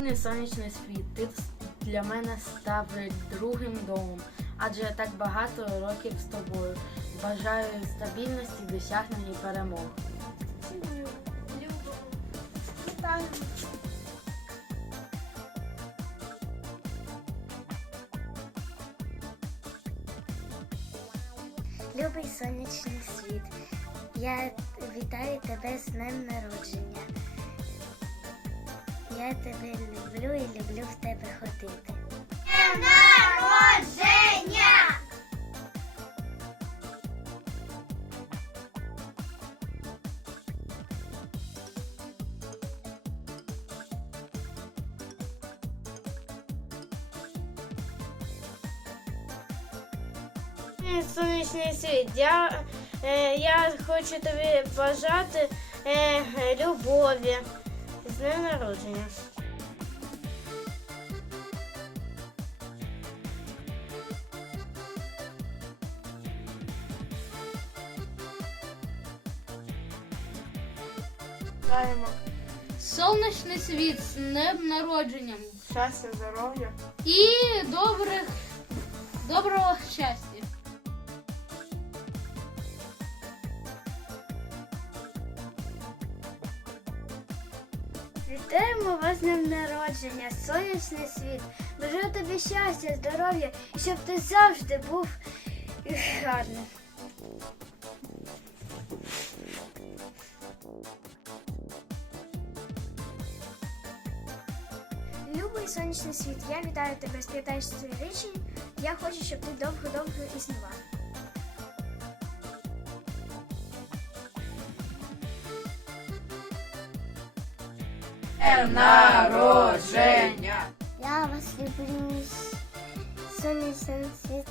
Рідний сонячний світ, ти для мене став другим домом, адже так багато років з тобою. Бажаю стабільності, досягнень і перемог. Любий сонячний світ, я вітаю тебе з днем народження. Я тебе люблю і люблю в тебе ходити. Народження! Сонячний світ, я, е, я хочу тобі бажати е, любові з народження. Вітаємо. Сонячний світ з днем народженням Щастя, здоров'я. і добрих, доброго щастя. Вітаємо вас з днем народження, сонячний світ. Бажаю тобі щастя, здоров'я і щоб ти завжди був гарним. Любий сонячний світ, я вітаю тебе з 15 річчям. Я хочу, щоб ти довго-довго існував. Народження. Я вас люблю, сонячний світ.